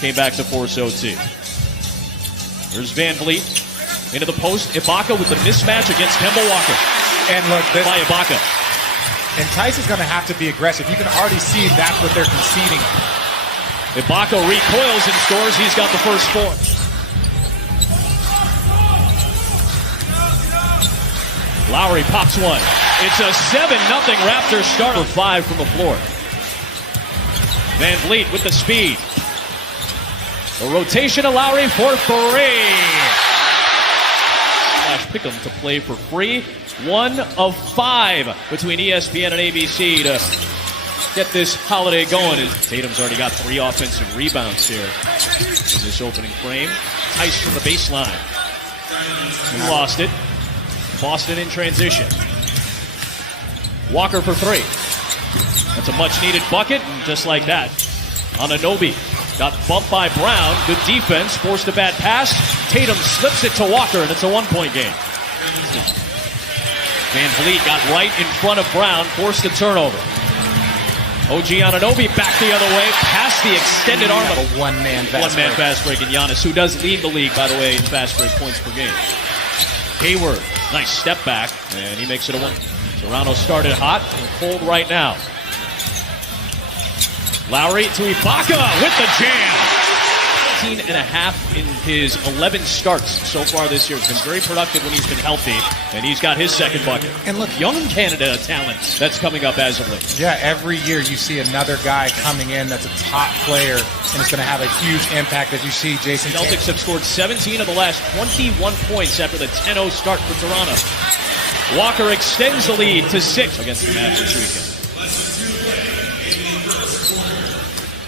Came back to force OT. There's Van Vliet into the post. Ibaka with the mismatch against Kemba Walker. And look, by Ibaka. And Tice is going to have to be aggressive. You can already see that's what they're conceding. Ibaka recoils and scores. He's got the first four. Lowry pops one. It's a 7-0 Raptors start for 5 from the floor. Van Vliet with the speed. The rotation of Lowry for 3. Pick him to play for free. 1 of 5 between ESPN and ABC to get this holiday going. And Tatum's already got 3 offensive rebounds here in this opening frame. Tice from the baseline. He lost it. Boston in transition. Walker for 3. That's a much-needed bucket, and just like that, Anunoby got bumped by Brown. Good defense, forced a bad pass. Tatum slips it to Walker, and it's a 1-point game. Van Vliet got right in front of Brown, forced the turnover. OG Anunoby back the other way, past the extended arm. A one-man fast break in Giannis, who does lead the league, by the way, in fast break points per game. Hayward, nice step back, and he makes it a 1. Toronto started hot and cold right now. Lowry to Ibaka with the jam. 18.5 in his 11 starts so far this year. He's been very productive when he's been healthy, and he's got his second bucket. And look, young Canada talent that's coming up as of late. Yeah, every year you see another guy coming in that's a top player, and it's going to have a huge impact as you see Jason. Celtics have scored 17 of the last 21 points after the 10-0 start for Toronto. Walker extends the lead to 6 against the Mavs this weekend.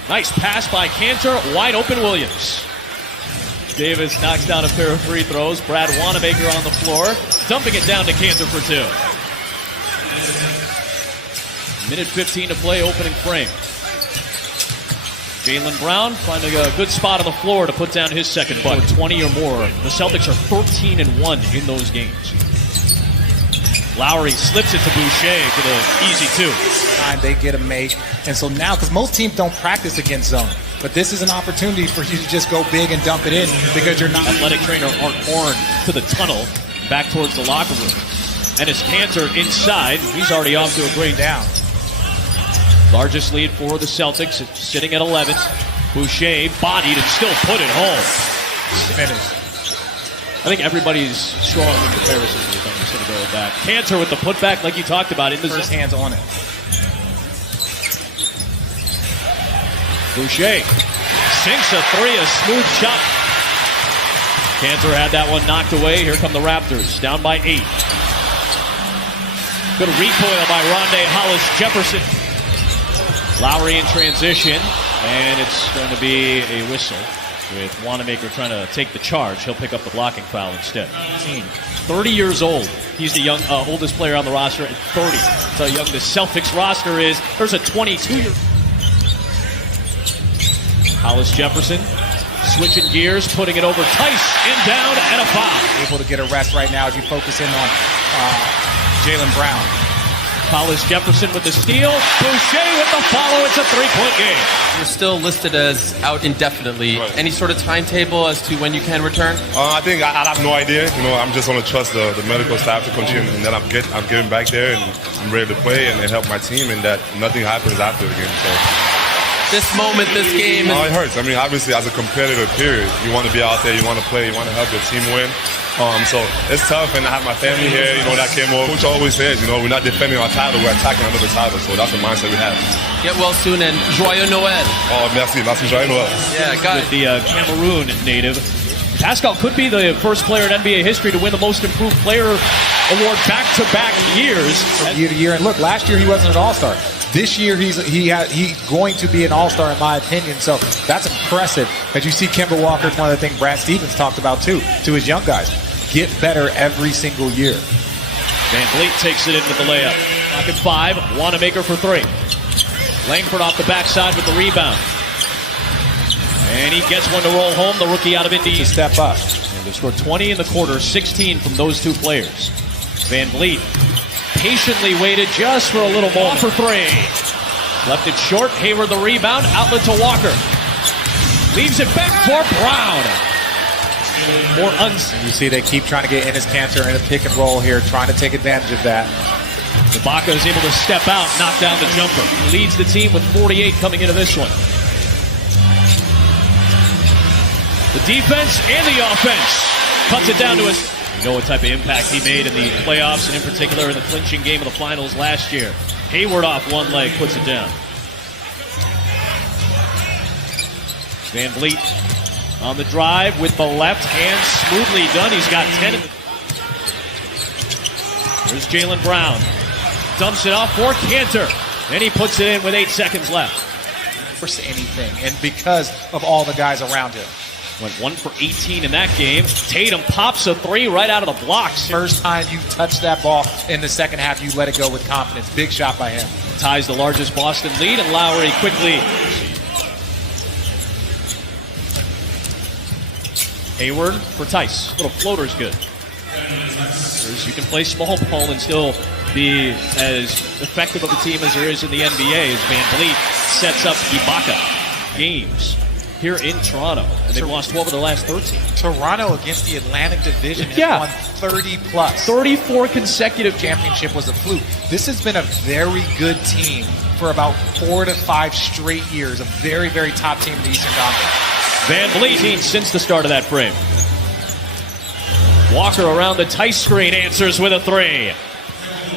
Nice pass by Cantor, wide open Williams. Davis knocks down a pair of free throws. Brad Wanamaker on the floor, dumping it down to Cantor for 2. Minute 15 to play, opening frame. Jaylen Brown finding a good spot on the floor to put down his second bucket. 20 or more. The Celtics are 13-1 in those games. Lowry slips it to Boucher for the easy 2. They get a make. And so now, because most teams don't practice against zone, but this is an opportunity for you to just go big and dump it in because you're not. Athletic trainer Art Horn to the tunnel, back towards the locker room. And his Cantor inside. He's already off to a great down. Largest lead for the Celtics, sitting at 11. Boucher bodied and still put it home. Finished. I think everybody's strong in comparison. I'm just going to go with that. Cantor with the putback, like you talked about. In the first hands on it. Boucher sinks a 3, a smooth shot. Cantor had that one knocked away. Here come the Raptors, down by 8. Good recoil by Rondae Hollis-Jefferson. Lowry in transition, and it's going to be a whistle. With Wanamaker trying to take the charge, he'll pick up the blocking foul instead. 30 years old. He's the young, oldest player on the roster at 30. That's how young the Celtics roster is. There's a 22-year. Hollis-Jefferson switching gears, putting it over Tice, and down, and a foul. Able to get a rest right now as you focus in on Jaylen Brown. Hollis-Jefferson with the steal. Boucher with the follow. It's a 3-point game. You're still listed as out indefinitely. Right. Any sort of timetable as to when you can return? I think I have no idea. I'm just going to trust the medical staff to continue, and then I'm getting back there, and I'm ready to play and help my team, and that nothing happens after the game. So. This moment, this game. It hurts. I mean, obviously, as a competitor, period, you want to be out there, you want to play, you want to help your team win. So it's tough, and I have my family here, that came over. Coach always says, we're not defending our title, we're attacking another title. So that's the mindset we have. Get well soon, and Joyeux Noël. Oh, merci. Joyeux Noël. Yeah, got it. With the Cameroon native. Pascal could be the first player in NBA history to win the Most Improved Player award back-to-back years. From year to year. And look, last year he wasn't an all-star. This year he's going to be an all-star in my opinion. So that's impressive. As you see Kemba Walker, it's one of the things Brad Stevens talked about too, to his young guys. Get better every single year. Van Vliet takes it in with the layup. Clock at 5. Wanamaker for 3. Langford off the backside with the rebound. And he gets one to roll home, the rookie out of Indy. To step up. And they scored 20 in the quarter, 16 from those 2 players. Van Vliet patiently waited just for a little moment. For 3. Left it short. Hayward the rebound. Outlet to Walker. Leaves it back for Brown. You see they keep trying to get Enes Kanter in a pick and roll here, trying to take advantage of that. Ibaka is able to step out, knock down the jumper. He leads the team with 48 coming into this one. The defense and the offense cuts it down to us. You know what type of impact he made in the playoffs, and in particular in the clinching game of the finals last year. Hayward off one leg, puts it down. Van Vliet on the drive with the left hand, smoothly done. He's got 10. There's Jaylen Brown. Dumps it off for Kanter. And he puts it in with 8 seconds left. Force anything, and because of all the guys around him. Went 1 for 18 in that game. Tatum pops a 3 right out of the blocks. First time you touch that ball in the second half, you let it go with confidence. Big shot by him. Ties the largest Boston lead, and Lowry quickly. Hayward for Tice. Little floater's good. You can play small ball and still be as effective of a team as there is in the NBA as Van Vliet sets up Ibaka. Games here in Toronto, and they've lost 12 of their last 13. Toronto against the Atlantic Division has won 30 plus. 34 consecutive championship was a fluke. This has been a very good team for about 4 to 5 straight years. A very, very top team in the Eastern Conference. Van Vliet since the start of that frame. Walker around the Tice screen answers with a 3.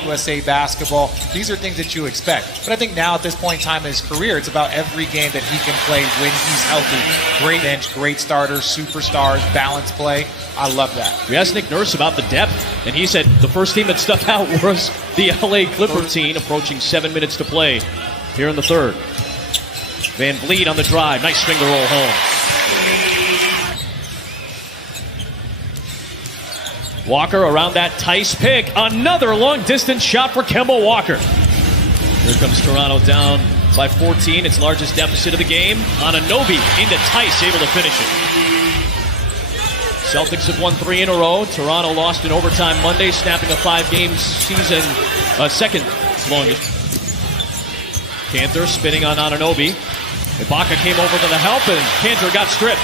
USA basketball, these are things that you expect. But I think now at this point in time in his career, it's about every game that he can play when he's healthy. Great bench, great starters, superstars, balanced play. I love that. We asked Nick Nurse about the depth, and he said the first team that stuck out was the LA Clippers team, approaching 7 minutes to play here in the third. Van Vliet on the drive. Nice finger roll home. Walker around that Tice pick. Another long-distance shot for Kemba Walker. Here comes Toronto down by 14. Its largest deficit of the game. Anunoby into Tice, able to finish it. Celtics have won 3 in a row. Toronto lost in overtime Monday, snapping a 5-game season, second longest. Kanter spinning on Anunoby. Ibaka came over to the help, and Kanter got stripped.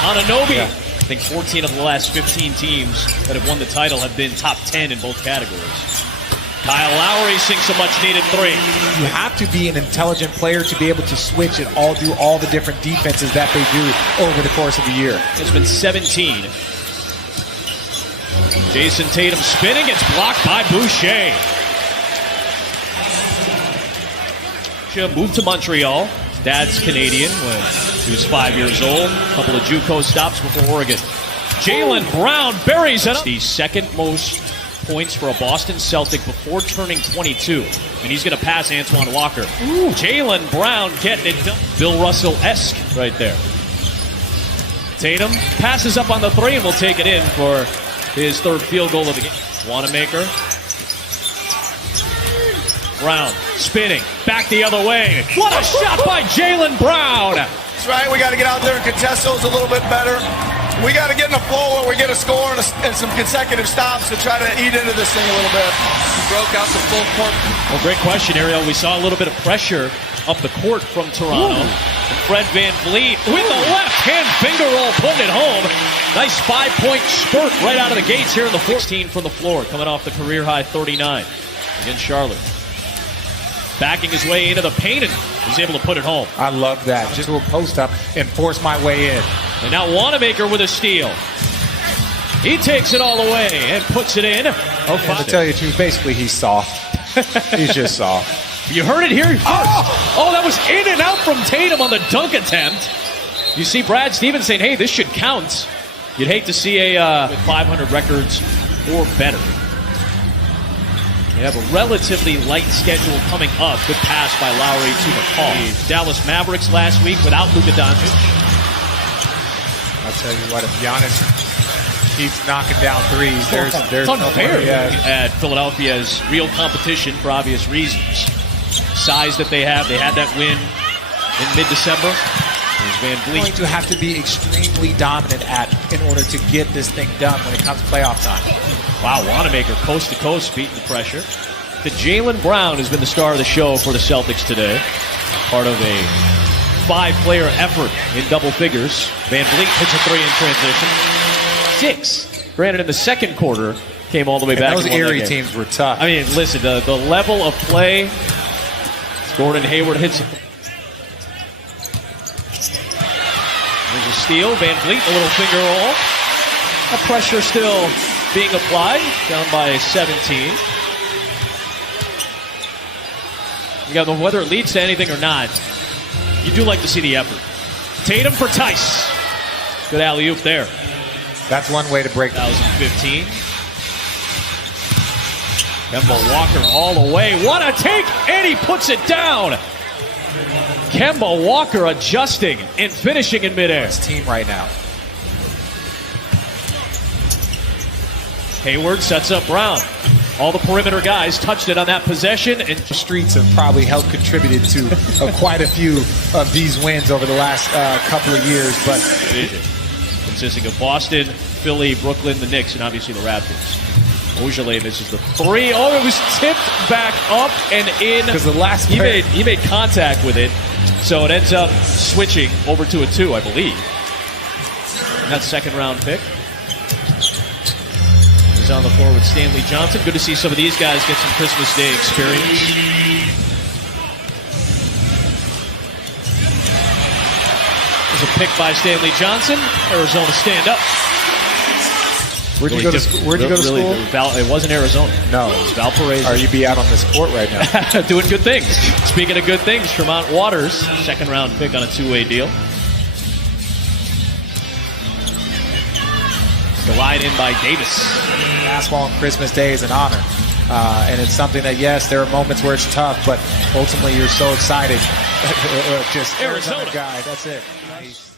Anunoby. Yeah. I think 14 of the last 15 teams that have won the title have been top 10 in both categories. Kyle Lowry sinks a much-needed 3. You have to be an intelligent player to be able to switch and do all the different defenses that they do over the course of the year. It's been 17. Jason Tatum spinning. It's blocked by Boucher. Moved to Montreal. His dad's Canadian when he was 5 years old. A couple of JUCO stops before Oregon. Jaylen Brown buries it up. The second most points for a Boston Celtic before turning 22. And he's going to pass Antoine Walker. Jaylen Brown getting it done. Bill Russell-esque right there. Tatum passes up on the 3 and will take it in for his third field goal of the game. Wanamaker. Brown spinning back the other way. What a shot by Jaylen Brown! That's right. We got to get out there and contest those a little bit better. We got to get in the flow where we get a score and some consecutive stops to try to eat into this thing a little bit. He broke out the full court. Well, great question, Ariel. We saw a little bit of pressure up the court from Toronto. And Fred Van Vliet with the left-hand finger roll, putting it home. Nice 5-point spurt right out of the gates here in the 14 from the floor, coming off the career-high 39 against Charlotte. Backing his way into the paint and is able to put it home. I love that. Just a post up and force my way in. And now Wanamaker with a steal. He takes it all the way and puts it in. And to tell you the truth, basically he's soft. He's just soft. You heard it here first. Oh, that was in and out from Tatum on the dunk attempt. You see Brad Stevens saying, hey, this should count. You'd hate to see a 500 records or better. They have a relatively light schedule coming up. Good pass by Lowry to McCall. Dallas Mavericks last week without Luka Doncic. I'll tell you what, if Giannis keeps knocking down threes, there's it's unfair no at Philadelphia's real competition for obvious reasons. Size that they have. They had that win in mid-December. There's Van Vliet. Going to have to be extremely dominant in order to get this thing done when it comes to playoff time. Wow, Wanamaker coast to coast beating the pressure. The Jaylen Brown has been the star of the show for the Celtics today. Part of a 5-player effort in double figures. Van Vliet hits a 3 in transition. 6. Granted, in the second quarter, came all the way back. Those Erie teams were tough. I mean, listen, the level of play. Gordon Hayward hits. There's a steal. Van Vliet, a little finger roll. That pressure still being applied. Down by 17. Whether it leads to anything or not, you do like to see the effort. Tatum for Tice. Good alley-oop there. That's one way to break. 2015. Kemba Walker all the way. What a take! And he puts it down. Kemba Walker adjusting and finishing in midair. His team right now. Hayward sets up Brown. All the perimeter guys touched it on that possession, and The streets have probably helped contributed to quite a few of these wins over the last couple of years. But consisting of Boston, Philly, Brooklyn, the Knicks, and obviously the Raptors. Ojeleye misses the 3. Oh, it was tipped back up and in. Because the last he made contact with it, so it ends up switching over to a 2, I believe. And that second-round pick. He's on the floor with Stanley Johnson. Good to see some of these guys get some Christmas Day experience. There's a pick by Stanley Johnson. Arizona stand up. Where'd you go to school? It wasn't Arizona. No. It was Valparaiso. Or you'd be out on this court right now. Doing good things. Speaking of good things, Tremont Waters, second-round pick on a 2-way deal. Glide in by Davis. Basketball on Christmas Day is an honor. And it's something that, yes, there are moments where it's tough, but ultimately you're so excited. Just Arizona guy. That's it. Nice.